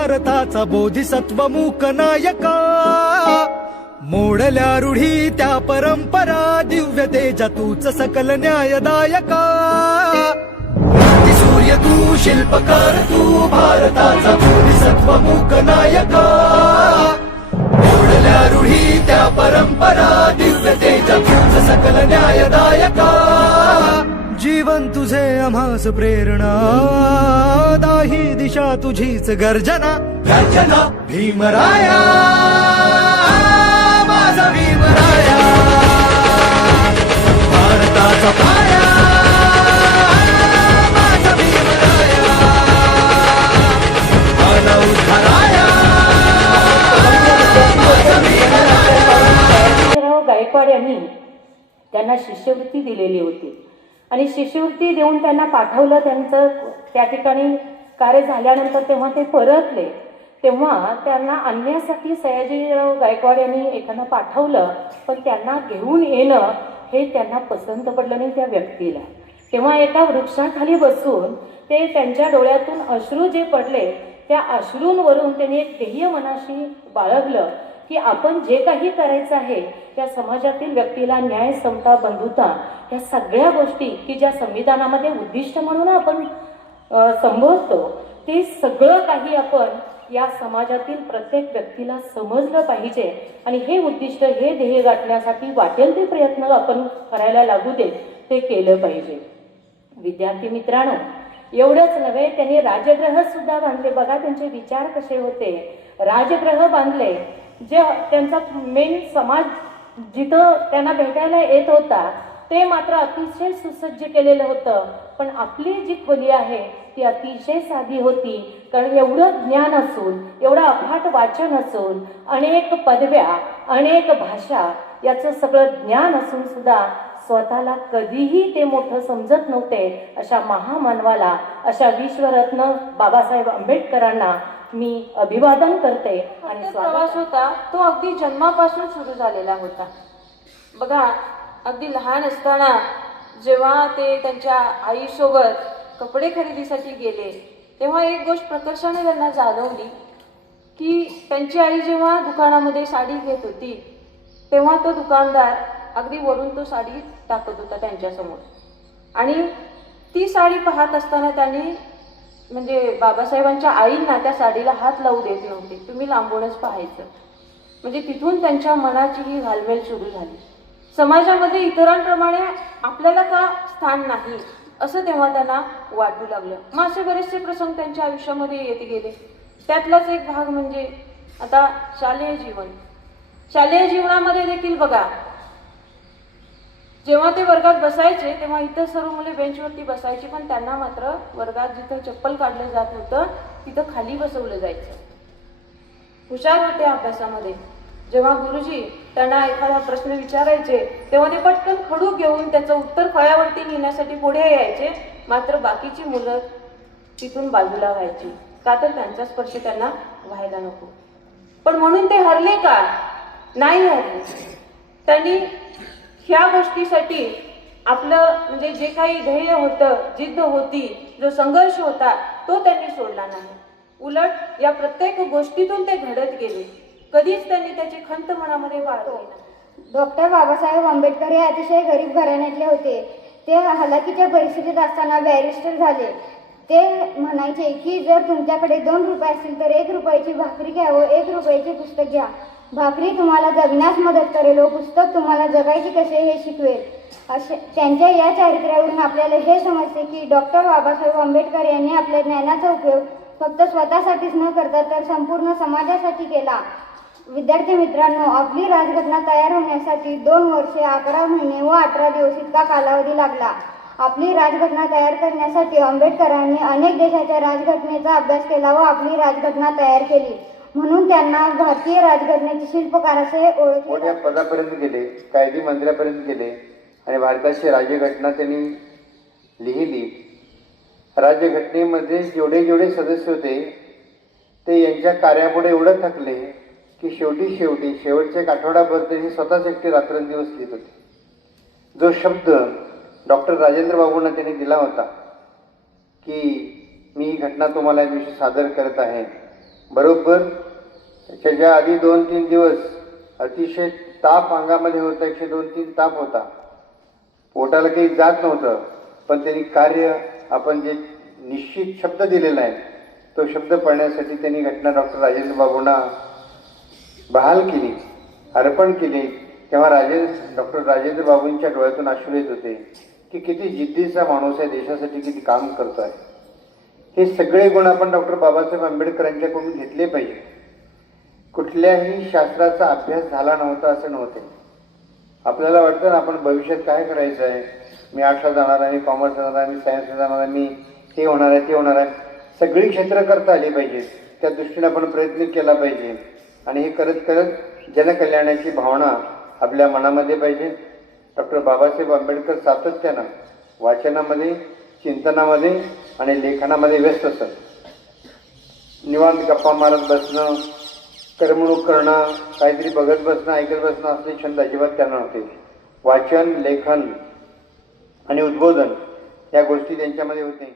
भारताचा बोधिसत्व मूक नायका, मोडल्या रूढी त्या परंपरा, दिव्य तेजा तूच सकल न्यायदायका. सूर्य तू शिल्पकार तू, भारताचा बोधिसत्व मूक नायका, मोडल्या रूढी त्या परंपरा, दिव्य तेजा तूच सकल न्यायदायका. जीवन तुझे आम्हास प्रेरणा, दाही दिशा तुझीच गर्जना. गर्जना भीमराया, माझा भीमराया, भारताचा पाया, माझा भीमराया, आला उद्धाराया, माझा भीमराया. गायकवाड यांनी त्यांना शिष्यवृत्ती दिलेली होती आणि शिष्यवृत्ती देऊन त्यांना पाठवलं. त्यांचं त्या ठिकाणी कार्य झाल्यानंतर तेव्हा ते परतले, तेव्हा त्यांना आणण्यासाठी सयाजीराव गायकवाड यांनी एखादं पाठवलं, पण त्यांना घेऊन येणं हे त्यांना पसंत पडलं नाही त्या व्यक्तीला. तेव्हा एका वृक्षाखाली बसून ते त्यांच्या डोळ्यातून अश्रू जे पडले, त्या अश्रूंवरून त्यांनी एक ध्येय मनाशी बाळगलं की आपण जे काही करायचं आहे त्या समाजातील व्यक्तीला न्याय, समता, बंधुता या सगळ्या गोष्टी की ज्या संविधानामध्ये उद्दिष्ट म्हणून आपण संबोधतो, ते सगळं काही आपण या समाजातील प्रत्येक व्यक्तीला समजलं पाहिजे आणि हे उद्दिष्ट, हे ध्येय गाठण्यासाठी वाटेल ते प्रयत्न आपण करायला लागू दे, ते केलं पाहिजे. विद्यार्थी मित्रांनो, एवढंच नव्हे, त्यांनी राजगृह सुद्धा बांधले. बघा त्यांचे विचार कसे होते. राजगृह बांधले, जे त्यांचा मेन समाज जिथं त्यांना भेटायला येत होता ते मात्र अतिशय सुसज्ज केलेलं होतं, पण आपली जी खोली आहे ती अतिशय साधी होती. कारण एवढं ज्ञान असून, एवढं अफाट वाचन असून, अनेक पदव्या, अनेक भाषा, याचं सगळं ज्ञान असून सुद्धा स्वतःला कधीही ते मोठं समजत नव्हते. अशा महामानवाला, अशा विश्वरत्न बाबासाहेब आंबेडकरांना मी अभिवादन करते. आणि प्रवास होता तो अगदी जन्मापासून सुरू झालेला होता. बघा, अगदी लहान असताना जेव्हा ते त्यांच्या आईसोबत कपडे खरेदीसाठी गेले, तेव्हा एक गोष्ट प्रकर्षाने त्यांना जाणवली की त्यांची आई जेव्हा दुकानामध्ये साडी घेत होती, तेव्हा तो दुकानदार अगदी वरून तो साडी टाकत होता त्यांच्यासमोर. आणि ती साडी पाहत असताना त्यांनी, म्हणजे बाबासाहेबांच्या आईंना त्या साडीला हात लावू देत नव्हते, तुम्ही लांबूनच पाहायचं. म्हणजे तिथून त्यांच्या मनाची ही घालमेल सुरू झाली. समाजामध्ये इतरांप्रमाणे आपल्याला का स्थान नाही असं तेव्हा त्यांना वाटू लागलं. मग असे बरेचसे प्रसंग त्यांच्या आयुष्यामध्ये येत गेले. त्यातलाच एक भाग म्हणजे आता शालेय जीवन. शालेय जीवनामध्ये देखील बघा, जेव्हा ते वर्गात बसायचे तेव्हा इतर सर्व मुले बेंचवरती बसायची, पण त्यांना मात्र वर्गात जिथं चप्पल काढलं जात होतं तिथं खाली बसवलं जायचं. हुशार होते अभ्यासामध्ये. जेव्हा गुरुजी त्यांना एखादा प्रश्न विचारायचे तेव्हा ते पटकन खडू घेऊन त्याचं उत्तर फळ्यावरती लिहिण्यासाठी पुढे यायचे, मात्र बाकीची मुलं तिथून बाजूला व्हायची. का तर त्यांचा स्पर्श त्यांना व्हायला नको. पण म्हणून ते हरले का? नाही हरले. त्यांनी ह्या गोष्टीसाठी आपलं म्हणजे जे काही ध्येय होतं, जिद्द होती, जो संघर्ष होता, तो त्यांनी सोडला नाही. उलट या प्रत्येक गोष्टीतून ते घडत गेले. कधीच त्यांनी त्याची खंत मनामध्ये बाळगली नाही. डॉक्टर बाबासाहेब आंबेडकर हे अतिशय गरीब घराण्यातले होते. ते हलाखीच्या परिस्थितीत असताना बॅरिस्टर झाले. ते म्हणायचे की जर तुमच्याकडे 2 रुपये असतील तर 1 रुपयाची भाकरी घ्या व 1 रुपयाचे पुस्तक घ्या. भाकरी तुम्हाला जगण्यास मदत करेल व पुस्तक तुम्हाला जगायचे कसे हे शिकवेल. असे त्यांच्या या चारित्र्यावरून आपल्याला हे समजते की डॉक्टर बाबासाहेब आंबेडकर यांनी आपल्या ज्ञानाचा उपयोग फक्त स्वतःसाठीच न करता तर संपूर्ण समाजासाठी केला. विद्यार्थी मित्रांनो, आपली राजघटना तयार होण्यासाठी 2 वर्षे 11 महिने व 18 दिवस इतका कालावधी लागला. आपली राजघटना तयार करण्यासाठी आंबेडकरांनी अनेक देशाच्या राजघटनेचा अभ्यास केला व आपली राजघटना तयार केली. म्हणून त्यांना भारतीय राजघटनेचे शिल्पकार असे ओळखले. मोठ्या पदापर्यंत गेले, कायदे मंत्र्यापर्यंत गेले आणि भारताची राज्यघटना त्यांनी लिहिली. राज्यघटनेमध्ये जेवढे जेवढे सदस्य होते ते यांच्या कार्यापुढे एवढं थकले की शेवटच्या एक आठवडाभर त्यांनी स्वतःच एकटे रात्रंदिवस लिहित होते. जो शब्द डॉक्टर राजेंद्र बाबूंना त्यांनी दिला होता की मी ही घटना तुम्हाला या दिवशी सादर करत आहे, बरोबर त्याच्या आधी 2-3 दिवस अतिशय ताप अंगामध्ये होता, 102-3 ताप होता, पोटाला काही जात नव्हतं, पण त्यांनी कार्य आपण जे निश्चित शब्द दिलेला आहे तो शब्द पळण्यासाठी त्यांनी घटना डॉक्टर राजेंद्र बाबूंना बहाल केली, अर्पण केली. तेव्हा डॉक्टर राजेंद्र बाबूंच्या डोळ्यातून अश्रू येत होते की किती जिद्दीचा माणूस आहे, देशासाठी किती काम करतो आहे. हे सगळे गुण आपण डॉक्टर बाबासाहेब आंबेडकरांच्याकडून घेतले पाहिजे. कुठल्याही शास्त्राचा अभ्यास झाला नव्हता असं नव्हते. आपल्याला वाटतं ना आपण भविष्यात काय करायचं आहे, मी आर्ट्सला जाणार आहे, मी कॉमर्सला जाणार आहे, मी सायन्सला जाणार आहे, मी हे होणार आहे ते होणार आहे. सगळी क्षेत्र करता आली पाहिजेत, त्या दृष्टीने आपण प्रयत्न केला पाहिजे आणि हे करत करत जनकल्याणाची भावना आपल्या मनामध्ये पाहिजे. डॉक्टर बाबासाहेब आंबेडकर सातत्यानं वाचनामध्ये, चिंतनामध्ये आणि लेखनामध्ये व्यस्त असत. निवांत गप्पा मारत बसणं, करमणूक करणं, काहीतरी बघत बसणं, ऐकत बसणं असले छंद अजिबात त्यांना नव्हते. वाचन, लेखन आणि उद्बोधन या गोष्टी त्यांच्यामध्ये होते.